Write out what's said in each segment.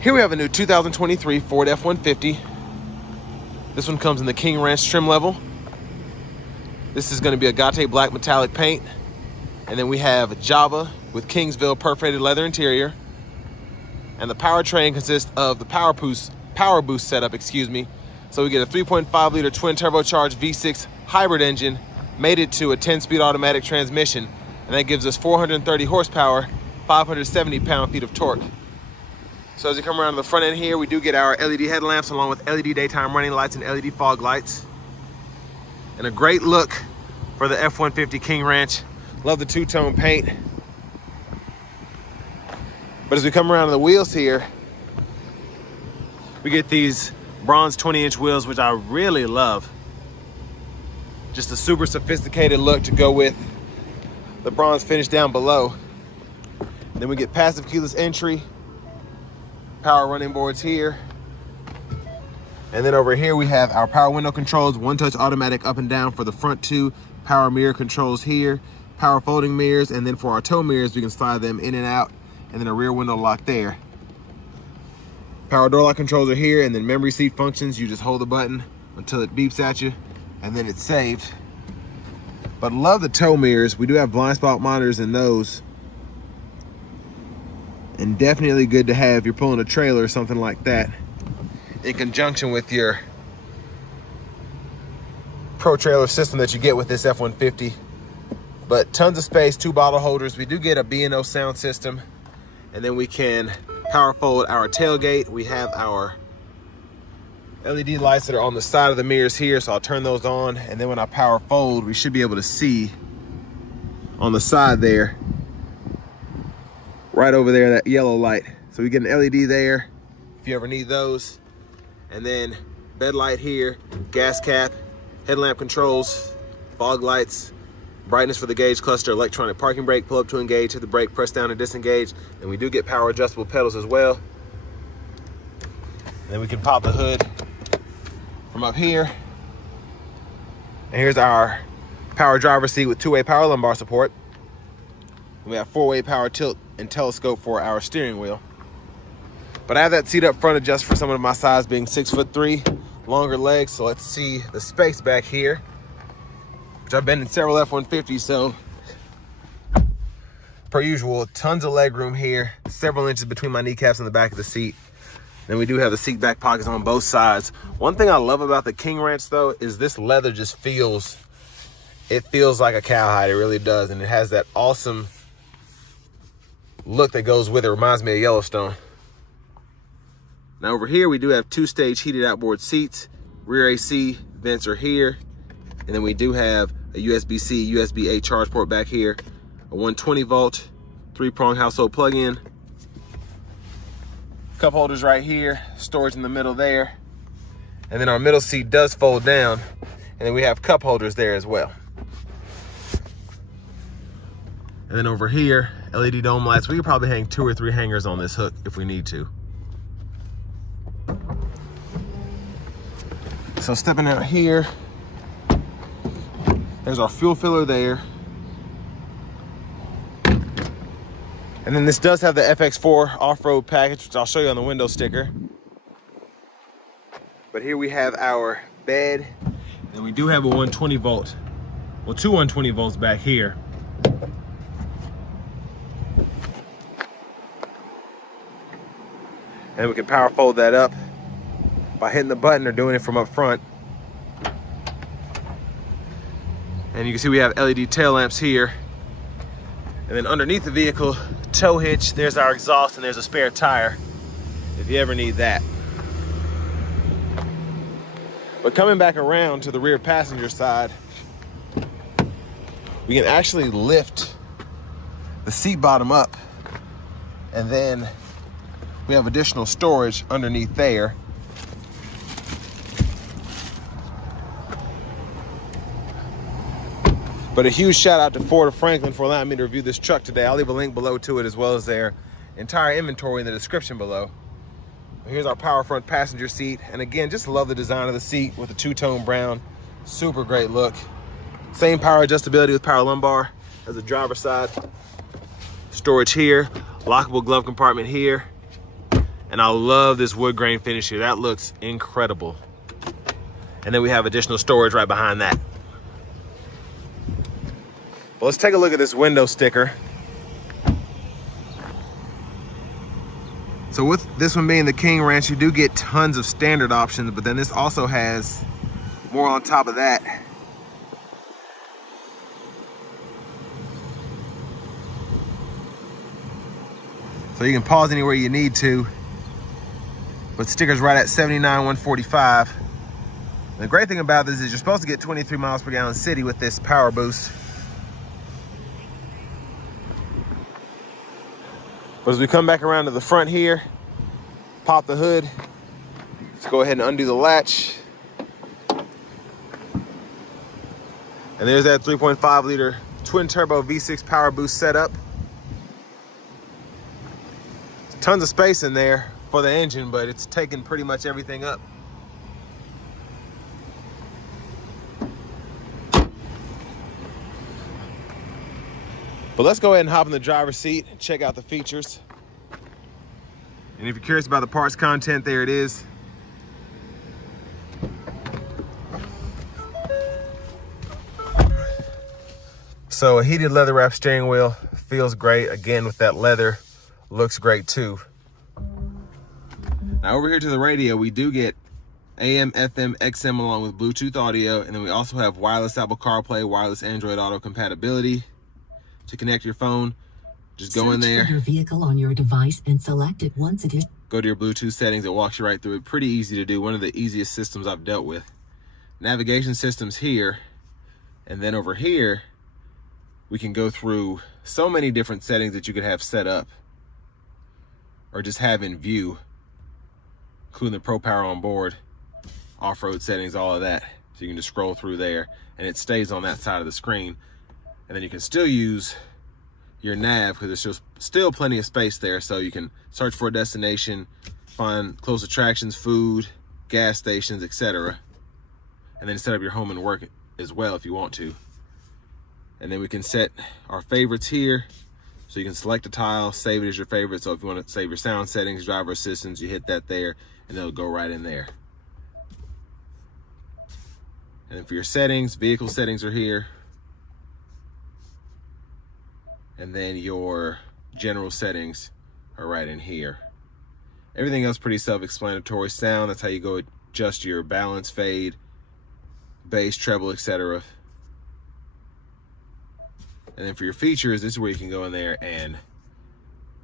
Here we have a new 2023 Ford F-150. This one comes in the King Ranch trim level. This is going to be a Agate black metallic paint. And then we have Java with Kingsville perforated leather interior. And the powertrain consists of the power boost setup, So we get a 3.5 liter twin turbocharged V6 hybrid engine mated to a 10-speed automatic transmission. And that gives us 430 horsepower, 570 pound-feet of torque. So as you come around to the front end here, we do get our LED headlamps along with LED daytime running lights and LED fog lights. And a great look for the F-150 King Ranch. Love the two-tone paint. But as we come around to the wheels here, we get these bronze 20-inch wheels, which I really love. Just a super sophisticated look to go with the bronze finish down below. Then we get passive keyless entry, power running boards here. And then over here we have our power window controls, one-touch automatic up and down for the front two, power mirror controls here, power folding mirrors, and then for our tow mirrors, we can slide them in and out, and then a rear window lock there. Power door lock controls are here, and then memory seat functions. You just hold the button until it beeps at you, and then it's saved. But love the tow mirrors. We do have blind spot monitors in those. And definitely good to have if you're pulling a trailer or something like that in conjunction with your Pro Trailer system that you get with this F-150. But tons of space, 2 bottle holders. We do get a B&O sound system. And then we can power fold our tailgate. We have our LED lights that are on the side of the mirrors here, so I'll turn those on. And then when I power fold, we should be able to see on the side there, right over there, that yellow light. So we get an LED there if you ever need those. And then bed light here, gas cap, headlamp controls, fog lights, brightness for the gauge cluster, electronic parking brake, pull up to engage, hit the brake, press down to disengage. And we do get power adjustable pedals as well. And then we can pop the hood from up here. And here's our power driver's seat with 2-way power lumbar support. We have 4-way power tilt and telescope for our steering wheel. But I have that seat up front adjust for someone of my size, being 6'3", longer legs. So let's see the space back here, which I've been in several F-150s, so per usual, tons of leg room here, several inches between my kneecaps and the back of the seat. Then we do have the seat back pockets on both sides. One thing I love about the King Ranch though is this leather just feels like a cowhide. It really does, and it has that awesome look that goes with it. Reminds me of Yellowstone. Now over here we do have 2-stage heated outboard seats. Rear AC vents are here. And then we do have a USB-C, USB-A charge port back here. A 120 volt, 3-prong household plug-in. Cup holders right here, storage in the middle there. And then our middle seat does fold down. And then we have cup holders there as well. And then over here, LED dome lights. We could probably hang 2 or 3 hangers on this hook if we need to. So stepping out here, there's our fuel filler there. And then this does have the FX4 off-road package, which I'll show you on the window sticker. But here we have our bed, and we do have a 120 volt, well, 2 120 volts back here. And we can power fold that up by hitting the button or doing it from up front. And you can see we have LED tail lamps here. And then underneath the vehicle, tow hitch, there's our exhaust, and there's a spare tire if you ever need that. But coming back around to the rear passenger side, we can actually lift the seat bottom up, and then we have additional storage underneath there. But a huge shout out to Ford of Franklin for allowing me to review this truck today. I'll leave a link below to it, as well as their entire inventory in the description below. Here's our power front passenger seat. And again, just love the design of the seat with the 2-tone brown. Super great look. Same power adjustability with power lumbar as the driver's side. Storage here, lockable glove compartment here. And I love this wood grain finish here. That looks incredible. And then we have additional storage right behind that. But let's take a look at this window sticker. So with this one being the King Ranch, you do get tons of standard options, but then this also has more on top of that. So you can pause anywhere you need to, but stickers right at 79,145. The great thing about this is you're supposed to get 23 miles per gallon city with this power boost. But as we come back around to the front here, pop the hood, let's go ahead and undo the latch. And there's that 3.5 liter twin turbo V6 power boost setup. Tons of space in there for the engine, but it's taking pretty much everything up. But let's go ahead and hop in the driver's seat and check out the features. And if you're curious about the parts content, there it is. So a heated leather wrap steering wheel feels great. Again, with that leather, looks great too. Now over here to the radio, we do get AM, FM, XM along with Bluetooth audio. And then we also have wireless Apple CarPlay, wireless Android Auto compatibility. To connect your phone, just go in there. Search for your vehicle on your device and select it once it is. Go to your Bluetooth settings. It walks you right through it. Pretty easy to do. One of the easiest systems I've dealt with. Navigation systems here. And then over here, we can go through so many different settings that you could have set up or just have in view, including the Pro Power on board, off-road settings, all of that. So you can just scroll through there and it stays on that side of the screen. And then you can still use your nav because there's still plenty of space there. So you can search for a destination, find close attractions, food, gas stations, etc. And then set up your home and work as well if you want to. And then we can set our favorites here. So you can select a tile, save it as your favorite. So if you want to save your sound settings, driver assistance, you hit that there and it'll go right in there. And then for your settings, vehicle settings are here. And then your general settings are right in here. Everything else pretty self-explanatory. Sound, that's how you go adjust your balance, fade, bass, treble, etc. And then for your features, this is where you can go in there and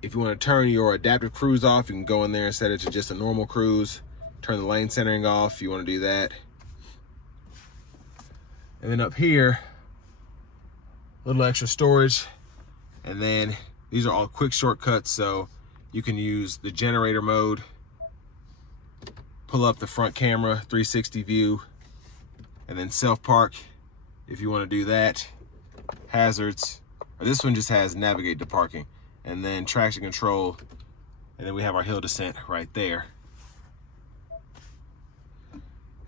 if you want to turn your adaptive cruise off, you can go in there and set it to just a normal cruise. Turn the lane centering off if you want to do that. And then up here, a little extra storage. And then these are all quick shortcuts, so you can use the generator mode, pull up the front camera, 360 view, and then self-park if you want to do that. Hazards, or this one just has navigate to parking, and then traction control, and then we have our hill descent right there.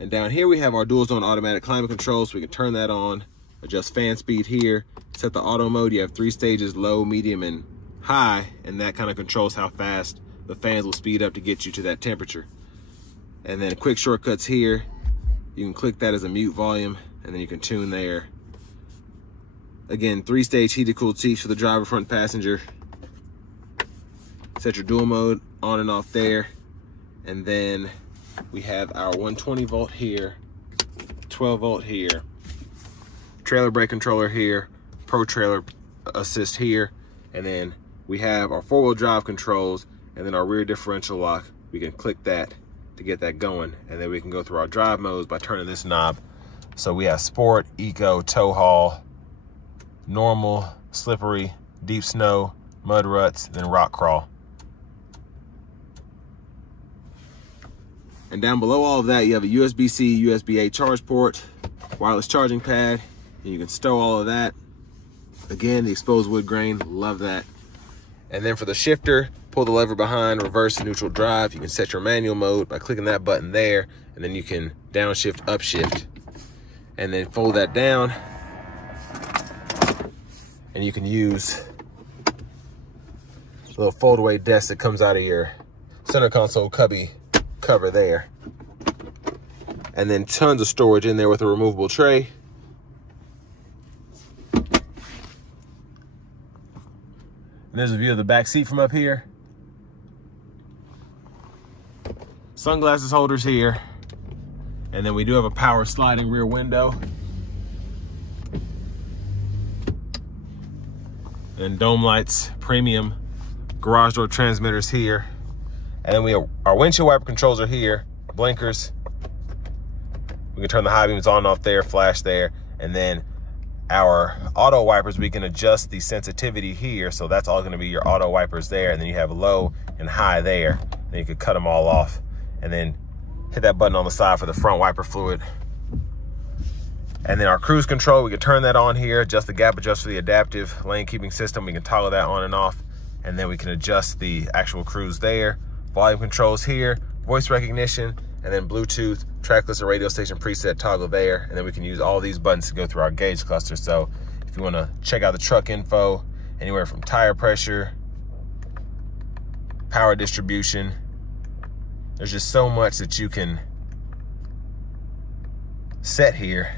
And down here we have our dual zone automatic climate control, so we can turn that on, adjust fan speed here, set the auto mode. You have 3 stages, low, medium, and high, and that kind of controls how fast the fans will speed up to get you to that temperature. And then quick shortcuts here, you can click that as a mute volume, and then you can tune there. Again, 3-stage heated cooled seats for the driver, front passenger. Set your dual mode on and off there. And then we have our 120 volt here, 12 volt here, trailer brake controller here, Pro Trailer Assist here, and then we have our 4-wheel drive controls and then our rear differential lock. We can click that to get that going, and then we can go through our drive modes by turning this knob. So we have Sport, Eco, Tow Haul, Normal, Slippery, Deep Snow, Mud Ruts, then Rock Crawl. And down below all of that, you have a USB-C, USB-A charge port, wireless charging pad, and you can stow all of that. Again, the exposed wood grain, love that. And then for the shifter, pull the lever behind, reverse and neutral drive. You can set your manual mode by clicking that button there, and then you can downshift, upshift, and then fold that down. And you can use a little fold away desk that comes out of your center console cubby cover there. And then tons of storage in there with a removable tray. And there's a view of the back seat from up here. Sunglasses holders here. And then we do have a power sliding rear window. And dome lights, premium garage door transmitters here. And then our windshield wiper controls are here, blinkers. We can turn the high beams on and off there, flash there. And then our auto wipers, we can adjust the sensitivity here. So that's all gonna be your auto wipers there. And then you have low and high there. Then you could cut them all off and then hit that button on the side for the front wiper fluid. And then our cruise control, we can turn that on here, adjust the gap adjust for the adaptive lane keeping system. We can toggle that on and off. And then we can adjust the actual cruise there. Volume controls here, voice recognition, and then Bluetooth, trackless or radio station preset toggle there. And then we can use all these buttons to go through our gauge cluster. So if you wanna check out the truck info, anywhere from tire pressure, power distribution, there's just so much that you can set here.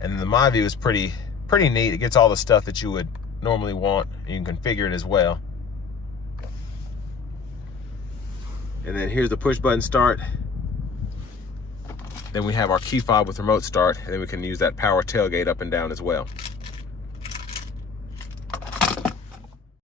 And the My View is pretty neat. It gets all the stuff that you would normally want, and you can configure it as well. And then here's the push button start. Then we have our key fob with remote start, and then we can use that power tailgate up and down as well.